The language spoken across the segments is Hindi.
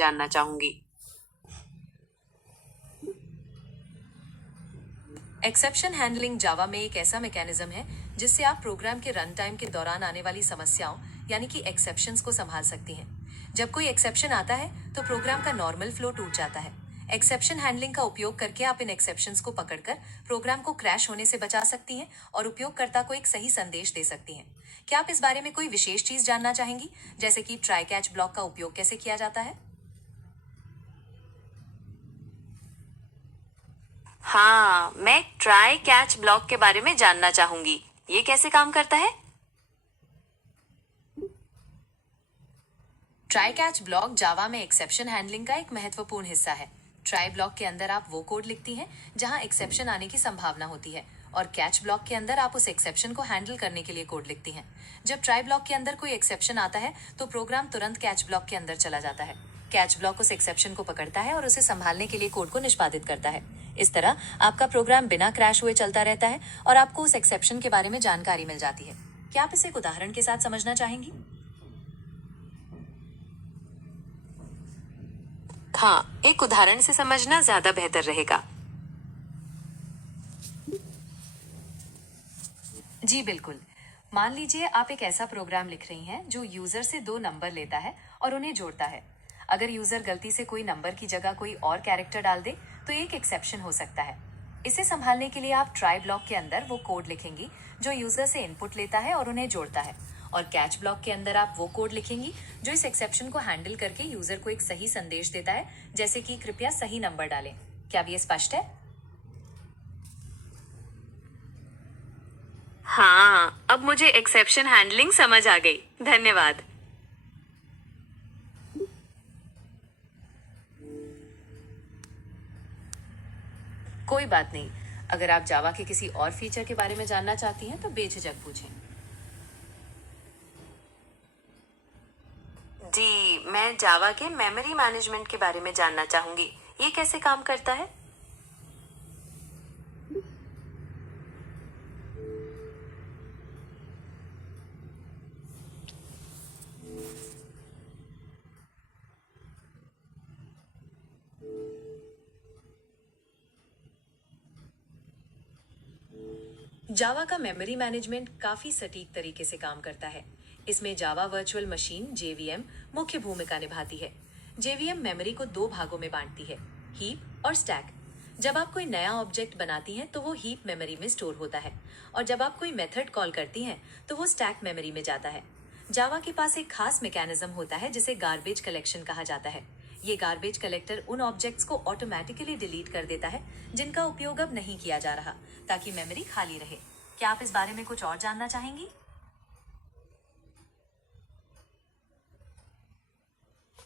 जानना चाहूंगी। एक्सेप्शन हैंडलिंग जावा में एक ऐसा मैकेनिज्म है जिससे आप प्रोग्राम के रन टाइम के दौरान आने वाली समस्याओं यानी कि एक्सेप्शंस को संभाल सकती हैं। जब कोई एक्सेप्शन आता है तो प्रोग्राम का नॉर्मल फ्लो टूट जाता है। एक्सेप्शन हैंडलिंग का उपयोग करके आप इन एक्सेप्शंस को पकड़कर प्रोग्राम को क्रैश होने से बचा सकती हैं और उपयोगकर्ता को एक सही संदेश दे सकती हैं। क्या आप इस बारे में कोई विशेष चीज जानना चाहेंगी, जैसे कि ट्राई कैच ब्लॉक का उपयोग कैसे किया जाता है? हाँ, मैं ट्राई कैच ब्लॉक के बारे में जानना चाहूंगी। ये कैसे काम करता है? ट्राई कैच ब्लॉक जावा में एक्सेप्शन हैंडलिंग का एक महत्वपूर्ण हिस्सा है। ट्राई ब्लॉक के अंदर आप वो कोड लिखती हैं जहां एक्सेप्शन आने की संभावना होती है, और कैच ब्लॉक के अंदर आप उस एक्सेप्शन को हैंडल करने के लिए कोड लिखती हैं। जब ट्राई ब्लॉक के अंदर कोई एक्सेप्शन आता है तो प्रोग्राम तुरंत कैच ब्लॉक के अंदर चला जाता है। कैच ब्लॉक उस एक्सेप्शन को पकड़ता है और उसे संभालने के लिए कोड को निष्पादित करता है। इस तरह आपका प्रोग्राम बिना क्रैश हुए चलता रहता है और आपको उस एक्सेप्शन के बारे में जानकारी मिल जाती है। क्या आप इसे एक उदाहरण के साथ समझना चाहेंगी? हाँ, एक उदाहरण से समझना ज्यादा बेहतर रहेगा। जी बिल्कुल। मान लीजिए आप एक ऐसा प्रोग्राम लिख रही हैं जो यूजर से दो नंबर लेता है और उन्हें जोड़ता है। अगर यूजर गलती से कोई नंबर की जगह कोई और कैरेक्टर डाल दे तो एक एक्सेप्शन हो सकता है। इसे संभालने के लिए आप ट्राई ब्लॉक के अंदर वो कोड लिखेंगी जो यूजर से इनपुट लेता है और उन्हें जोड़ता है, और कैच ब्लॉक के अंदर आप वो कोड लिखेंगी जो इस एक्सेप्शन को हैंडल करके यूजर को एक सही संदेश देता है, जैसे कि कृपया सही नंबर डालें। क्या अब ये स्पष्ट है? हाँ, अब मुझे एक्सेप्शन हैंडलिंग समझ आ गई। धन्यवाद। कोई बात नहीं। अगर आप जावा के किसी और फीचर के बारे में जानना चाहती हैं तो बेझिझक पूछें। जी, मैं जावा के मेमोरी मैनेजमेंट के बारे में जानना चाहूंगी। ये कैसे काम करता है? जावा का मेमोरी मैनेजमेंट काफी सटीक तरीके से काम करता है। इसमें जावा वर्चुअल मशीन जेवीएम मुख्य भूमिका निभाती है। जेवीएम मेमोरी को दो भागों में बांटती है, हीप और स्टैक। जब आप कोई नया ऑब्जेक्ट बनाती हैं तो वो हीप मेमोरी में स्टोर होता है, और जब आप कोई मेथड कॉल करती हैं तो वो स्टैक मेमोरी में जाता है। जावा के पास एक खास मैकेनिज्म होता है जिसे गार्बेज कलेक्शन कहा जाता है। ये गार्बेज कलेक्टर उन ऑब्जेक्ट्स को ऑटोमेटिकली डिलीट कर देता है जिनका उपयोग अब नहीं किया जा रहा, ताकि मेमोरी खाली रहे। क्या आप इस बारे में कुछ और जानना चाहेंगी?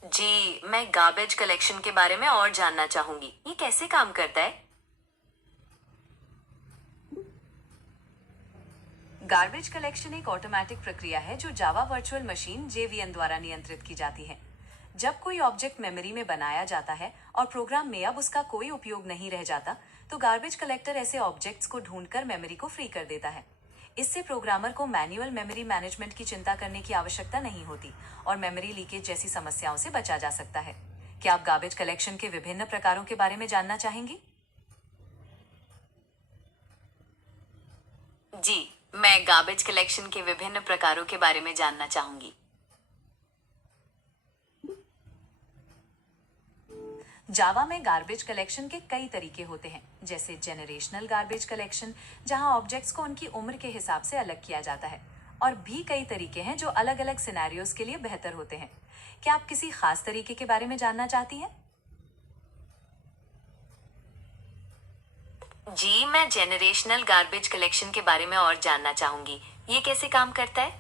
जी, मैं गार्बेज कलेक्शन के बारे में और जानना चाहूंगी। ये कैसे काम करता है? गार्बेज कलेक्शन एक ऑटोमेटिक प्रक्रिया है जो जावा वर्चुअल मशीन जेवीएम द्वारा नियंत्रित की जाती है। जब कोई ऑब्जेक्ट मेमोरी में बनाया जाता है और प्रोग्राम में अब उसका कोई उपयोग नहीं रह जाता, तो गार्बेज कलेक्टर ऐसे ऑब्जेक्ट्स को ढूंढकर मेमोरी को फ्री कर देता है। इससे प्रोग्रामर को मैन्युअल मेमोरी मैनेजमेंट की चिंता करने की आवश्यकता नहीं होती और मेमोरी लीकेज जैसी समस्याओं से बचा जा सकता है। क्या आप गार्बेज कलेक्शन के विभिन्न प्रकारों के बारे में जानना चाहेंगी? जी, मैं गार्बेज कलेक्शन के विभिन्न प्रकारों के बारे में जानना चाहूंगी। जावा में गार्बेज कलेक्शन के कई तरीके होते हैं, जैसे जेनरेशनल गार्बेज कलेक्शन, जहां ऑब्जेक्ट्स को उनकी उम्र के हिसाब से अलग किया जाता है। और भी कई तरीके हैं जो अलग अलग सिनेरियोज के लिए बेहतर होते हैं। क्या आप किसी खास तरीके के बारे में जानना चाहती हैं? जी, मैं जेनरेशनल गार्बेज कलेक्शन के बारे में और जानना चाहूंगी। ये कैसे काम करता है?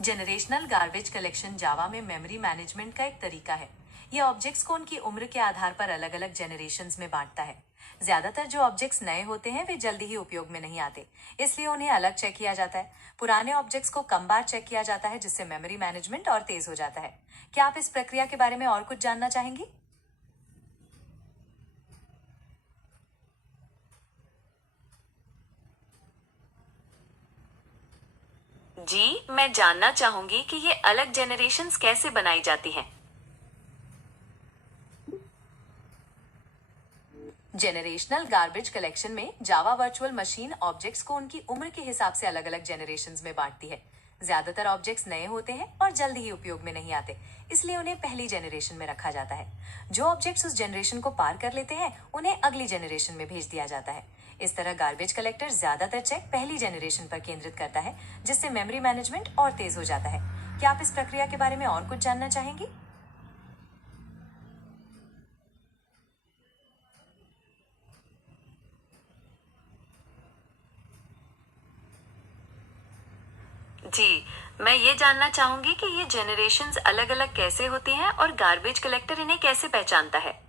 जनरेशनल गार्बेज कलेक्शन जावा में मेमोरी मैनेजमेंट का एक तरीका है। यह ऑब्जेक्ट्स को उनकी उम्र के आधार पर अलग अलग जनरेशन्स में बांटता है। ज्यादातर जो ऑब्जेक्ट्स नए होते हैं वे जल्दी ही उपयोग में नहीं आते, इसलिए उन्हें अलग चेक किया जाता है। पुराने ऑब्जेक्ट्स को कम बार चेक किया जाता है, जिससे मेमोरी मैनेजमेंट और तेज हो जाता है। क्या आप इस प्रक्रिया के बारे में और कुछ जानना चाहेंगी? जी, मैं जानना चाहूंगी कि ये अलग जनरेशन्स कैसे बनाई जाती हैं। जेनरेशनल गार्बेज कलेक्शन में जावा वर्चुअल मशीन ऑब्जेक्ट्स को उनकी उम्र के हिसाब से अलग अलग जनरेशन्स में बांटती है। ज्यादातर ऑब्जेक्ट्स नए होते हैं और जल्द ही उपयोग में नहीं आते, इसलिए उन्हें पहली जनरेशन में रखा जाता है। जो ऑब्जेक्ट्स उस जनरेशन को पार कर लेते हैं उन्हें अगली जनरेशन में भेज दिया जाता है। इस तरह गार्बेज कलेक्टर ज्यादातर चेक पहली जनरेशन पर केंद्रित करता है, जिससे मेमोरी मैनेजमेंट और तेज हो जाता है। क्या आप इस प्रक्रिया के बारे में और कुछ जानना चाहेंगी? जी, मैं ये जानना चाहूंगी कि ये जनरेशन्स अलग अलग कैसे होती हैं और गार्बेज कलेक्टर इन्हें कैसे पहचानता है।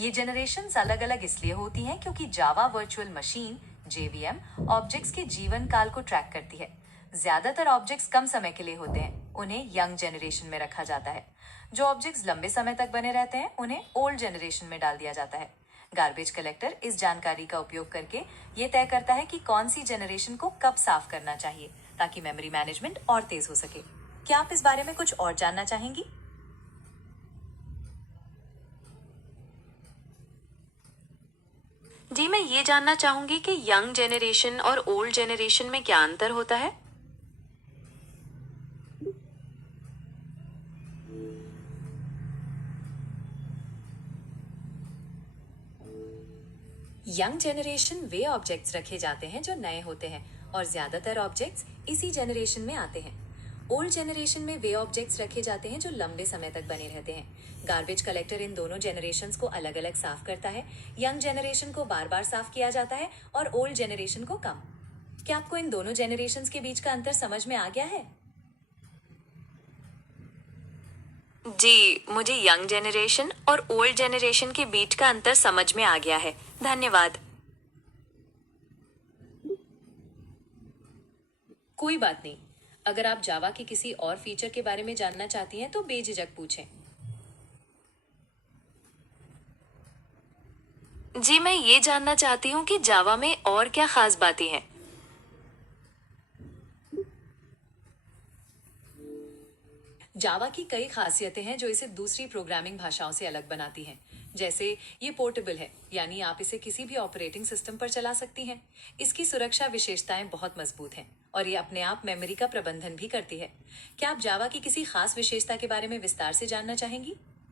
ये जनरेशन्स अलग अलग इसलिए होती हैं क्योंकि Java virtual machine JVM objects के जीवन काल को ट्रैक करती है। ज्यादातर ऑब्जेक्ट्स कम समय के लिए होते हैं, उन्हें यंग जनरेशन में रखा जाता है। जो ऑब्जेक्ट्स लंबे समय तक बने रहते हैं उन्हें ओल्ड जनरेशन में डाल दिया जाता है। गार्बेज कलेक्टर इस जानकारी का उपयोग करके ये तय करता है कि कौन सी जनरेशन को कब साफ करना चाहिए, ताकि मेमोरी मैनेजमेंट और तेज हो सके। क्या आप इस बारे में कुछ और जानना चाहेंगी? जी, मैं ये जानना चाहूंगी कि यंग जनरेशन और ओल्ड जनरेशन में क्या अंतर होता है। यंग जनरेशन वे ऑब्जेक्ट्स रखे जाते हैं जो नए होते हैं और ज्यादातर ऑब्जेक्ट्स इसी जनरेशन में आते हैं। ओल्ड जनरेशन में वे ऑब्जेक्ट्स रखे जाते हैं जो लंबे समय तक बने रहते हैं। गार्बेज कलेक्टर इन दोनों जनरेशन्स को अलग अलग साफ करता है। यंग जनरेशन को बार बार साफ किया जाता है और ओल्ड जनरेशन को कम। क्या आपको इन दोनों जनरेशन्स के बीच का अंतर समझ में आ गया है? जी, मुझे यंग जनरेशन और ओल्ड जनरेशन के बीच का अंतर समझ में आ गया है। धन्यवाद। कोई बात नहीं। अगर आप जावा के किसी और फीचर के बारे में जानना चाहती हैं तो बेझिझक पूछें। जी, मैं ये जानना चाहती हूँ कि जावा में और क्या खास बातें हैं। जावा की कई खासियतें हैं जो इसे दूसरी प्रोग्रामिंग भाषाओं से अलग बनाती हैं। जैसे ये पोर्टेबल है, यानी आप इसे किसी भी ऑपरेटिंग सिस्टम पर चला सकती हैं। इसकी सुरक्षा विशेषताएं बहुत मजबूत हैं और ये अपने आप मेमोरी का प्रबंधन भी करती है। क्या आप जावा की किसी खास विशेषता के बारे में विस्तार से जानना चाहेंगी?